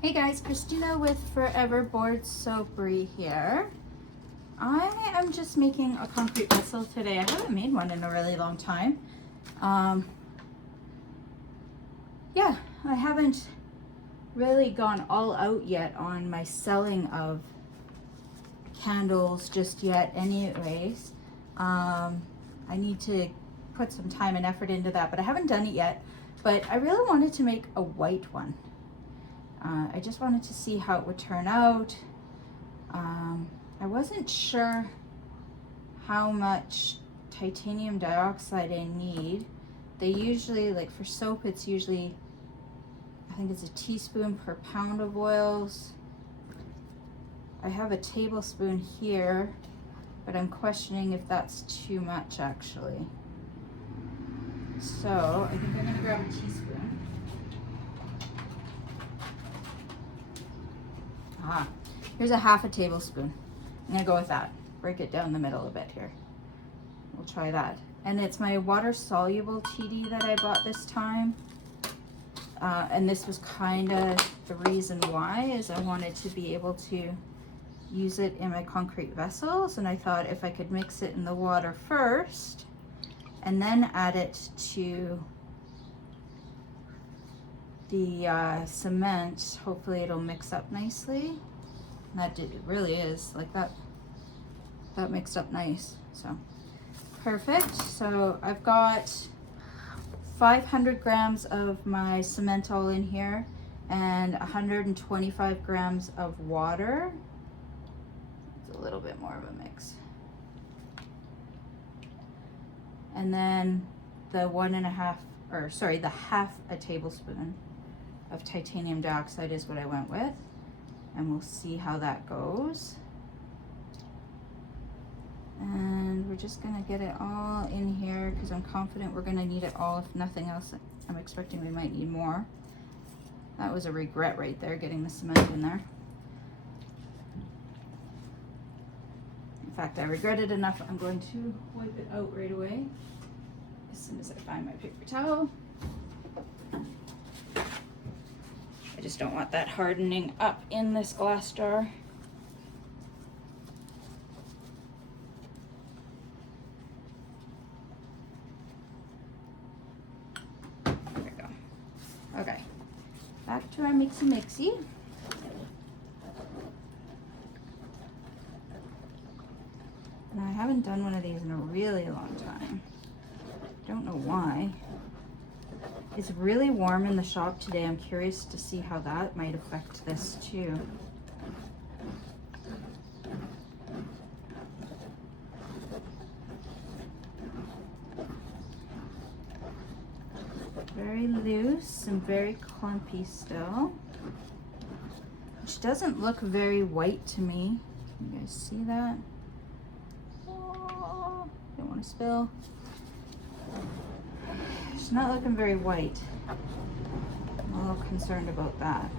Hey guys, Christina with Forever Bored Soapery here. I am just making a concrete vessel today. I haven't made one in a really long time. Yeah, I haven't really gone all out yet on my selling of candles just yet anyways. I need to put some time and effort into that, but I haven't done it yet. But I really wanted to make a white one. I just wanted to see how it would turn out. I wasn't sure how much titanium dioxide I need. They usually, like for soap, it's usually, I think it's a teaspoon per pound of oils. I have a tablespoon here, but I'm questioning if that's too much actually. So I think I'm gonna grab a teaspoon. Here's a half a tablespoon. I'm gonna go with that. Break it down the middle a bit here. We'll try that. And it's my water soluble TD that I bought this time. And this was kind of the reason why, is I wanted to be able to use it in my concrete vessels. And I thought if I could mix it in the water first and then add it to the cement, hopefully it'll mix up nicely. And that it really is like that mixed up nice. So perfect. So I've got 500 grams of my cement all in here and 125 grams of water. It's a little bit more of a mix. And then the half a tablespoon of titanium dioxide is what I went with, and we'll see how that goes. And we're just gonna get it all in here because I'm confident we're gonna need it all. If nothing else, I'm expecting we might need more. That was a regret right there, getting the cement in there. In fact, I regret it enough, I'm going to wipe it out right away as soon as I find my paper towel. I just don't want that hardening up in this glass jar. There we go. Okay, back to our mixy. And I haven't done one of these in a really long time. Don't know why. It's really warm in the shop today. I'm curious to see how that might affect this too. Very loose and very clumpy still, which doesn't look very white to me. You guys see that? Oh, don't want to spill. It's not looking very white. I'm a little concerned about that.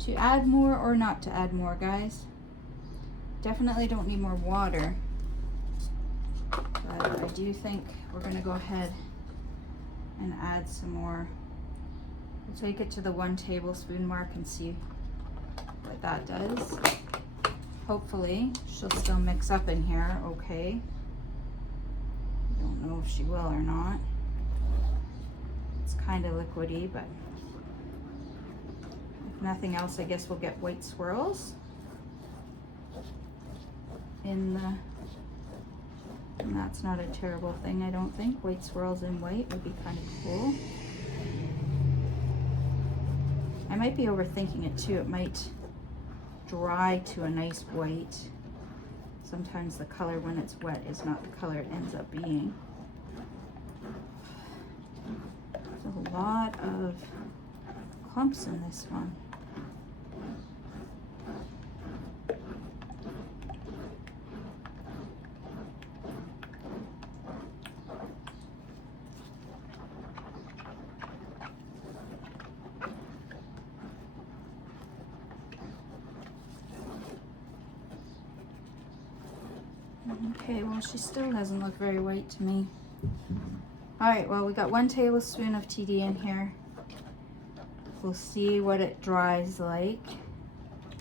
To add more or not to add more, guys? Definitely don't need more water. But I do think we're gonna go ahead and add some more. We'll take it to the 1 tablespoon mark and see what that does. Hopefully she'll still mix up in here okay. I don't know if she will or not. It's kind of liquidy, but if nothing else, I guess we'll get white swirls in the, and that's not a terrible thing, I don't think. White swirls in white would be kind of cool. I might be overthinking it too. It might dry to a nice white. Sometimes the color when it's wet is not the color it ends up being. There's a lot of clumps in this one. Okay, well, she still doesn't look very white to me. All right, well, we got 1 tablespoon of TD in here. We'll see what it dries like.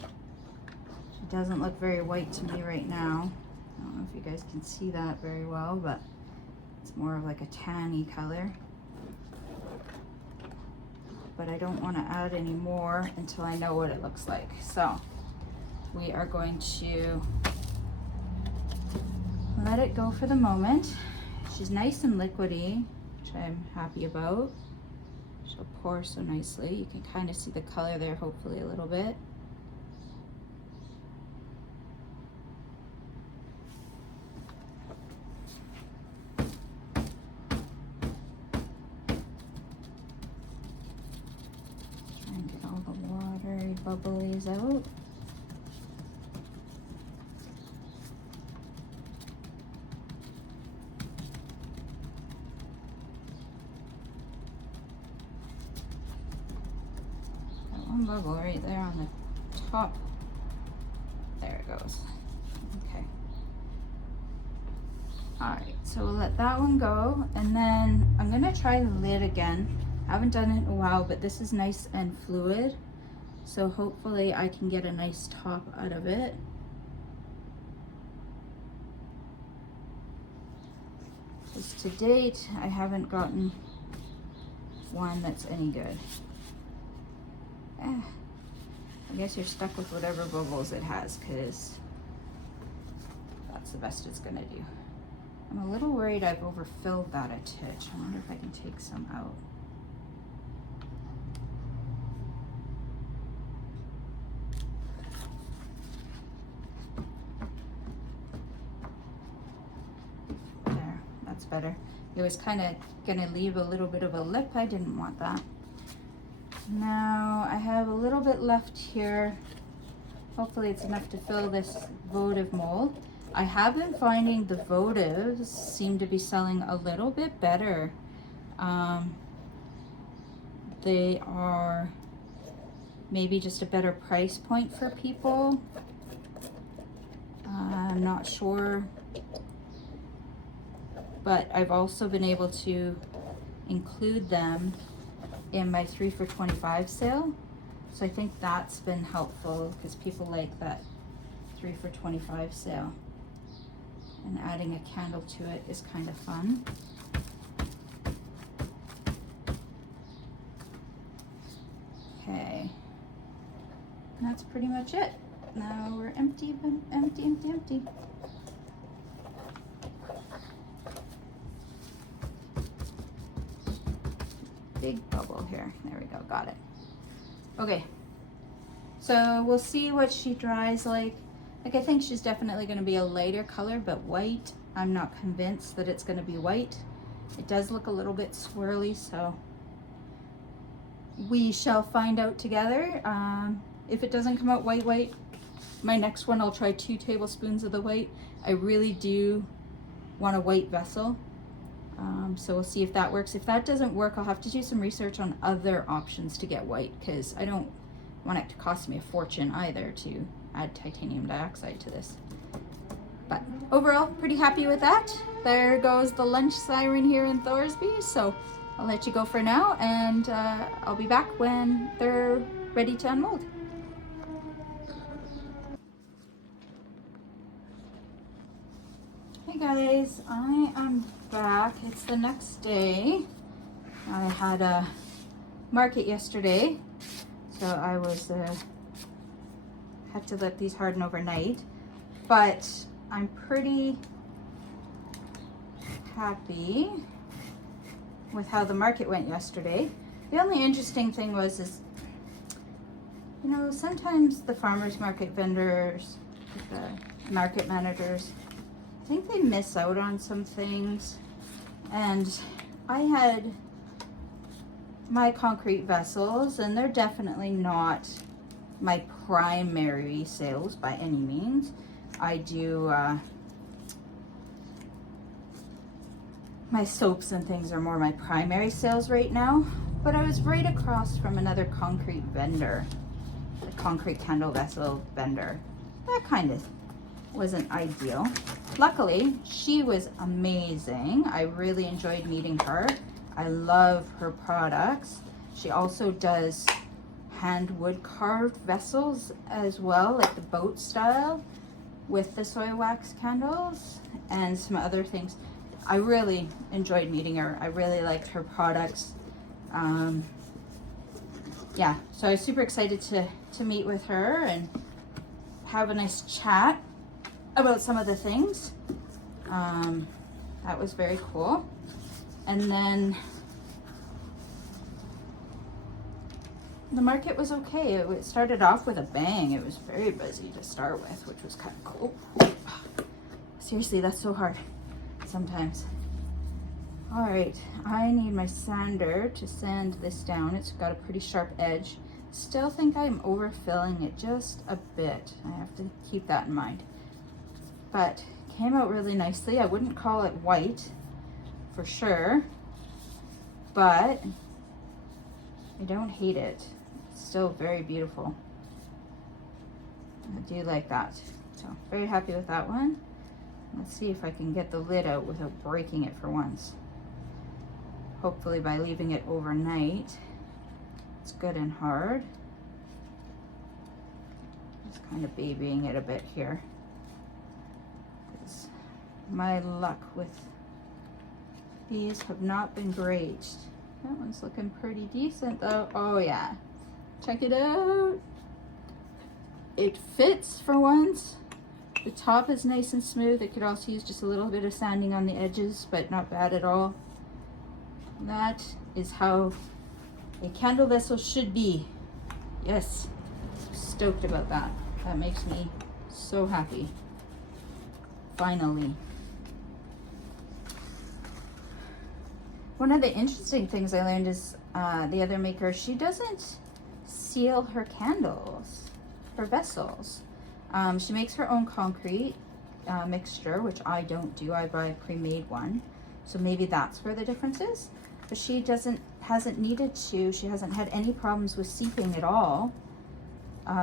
It doesn't look very white to me right now. I don't know if you guys can see that very well, but it's more of like a tanny color. But I don't want to add any more until I know what it looks like. So we are going to let it go for the moment. She's nice and liquidy, which I'm happy about. She'll pour so nicely. You can kind of see the color there, hopefully a little bit. Try and get all the watery bubblies out. Bubble right there on the top. There it goes. Okay. All right, so we'll let that one go, and then I'm gonna try the lid again. I haven't done it in a while, but this is nice and fluid, so hopefully I can get a nice top out of it. Because to date, I haven't gotten one that's any good. I guess you're stuck with whatever bubbles it has, because that's the best it's gonna do. I'm a little worried I've overfilled that a titch. I wonder if I can take some out. There, that's better. It was kind of gonna leave a little bit of a lip. I didn't want that. Now I have a little bit left here. Hopefully it's enough to fill this votive mold. I have been finding the votives seem to be selling a little bit better. They are maybe just a better price point for people. I'm not sure. But I've also been able to include them in my 3 for $25 sale. So I think that's been helpful because people like that 3 for $25 sale. And adding a candle to it is kind of fun. Okay, and that's pretty much it. Now we're empty, empty, empty, empty. Big bubble here. There we go, got it. Okay, so we'll see what she dries like. Like, I think she's definitely going to be a lighter color, but white, I'm not convinced that it's going to be white. It does look a little bit swirly, so we shall find out together. If it doesn't come out white, my next one I'll try 2 tablespoons of the white. I really do want a white vessel. So we'll see if that works. If that doesn't work, I'll have to do some research on other options to get white, because I don't want it to cost me a fortune either to add titanium dioxide to this. But overall, pretty happy with that. There goes the lunch siren here in Thorsby. So I'll let you go for now, and I'll be back when they're ready to unmold. Hey guys, I am back. It's the next day. I had a market yesterday, so I was had to let these harden overnight, but I'm pretty happy with how the market went yesterday. The only interesting thing is, you know, sometimes the farmers market vendors, the market managers, I think they miss out on some things. And I had my concrete vessels, and they're definitely not my primary sales by any means. I do my soaps and things are more my primary sales right now, but I was right across from another concrete vendor, a concrete candle vessel vendor. That kind of wasn't ideal. luckily, she was amazing. I really enjoyed meeting her. I love her products. She also does hand wood carved vessels as well, like the boat style with the soy wax candles and some other things. I really enjoyed meeting her. I really liked her products. Yeah, so I was super excited to meet with her and have a nice chat about some of the things. That was very cool. And then the market was okay. It started off with a bang. It was very busy to start with, which was kind of cool. Seriously, that's so hard sometimes. All right, I need my sander to sand this down. It's got a pretty sharp edge. Still think I'm overfilling it just a bit. I have to keep that in mind. But came out really nicely. I wouldn't call it white for sure, but I don't hate it. It's still very beautiful. I do like that. So very happy with that one. Let's see if I can get the lid out without breaking it for once. Hopefully by leaving it overnight, it's good and hard. Just kind of babying it a bit here. My luck with these have not been great. That one's looking pretty decent though. Oh yeah, check it out. It fits for once. The top is nice and smooth. It could also use just a little bit of sanding on the edges, but not bad at all. That is how a candle vessel should be. Yes, stoked about that. That makes me so happy. Finally. One of the interesting things I learned is the other maker, she doesn't seal her candles, her vessels. She makes her own concrete mixture, which I don't do. I buy a pre-made one. So maybe that's where the difference is. But she hasn't needed to. She hasn't had any problems with seeping at all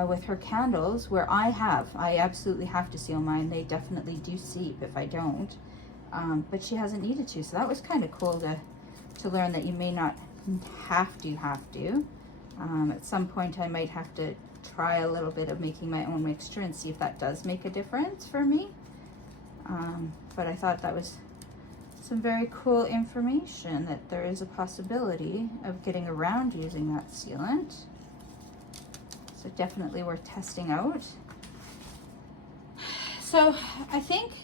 with her candles, where I have. I absolutely have to seal mine. They definitely do seep if I don't. But she hasn't needed to. So that was kind of cool to learn that you may not have to. At some point I might have to try a little bit of making my own mixture and see if that does make a difference for me. But I thought that was some very cool information, that there is a possibility of getting around using that sealant. So definitely worth testing out. So I think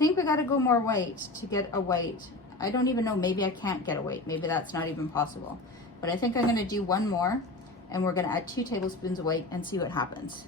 we got to go more white to get a white. I don't even know, maybe I can't get a white. Maybe that's not even possible. But I think I'm going to do one more, and we're going to add 2 tablespoons of white and see what happens.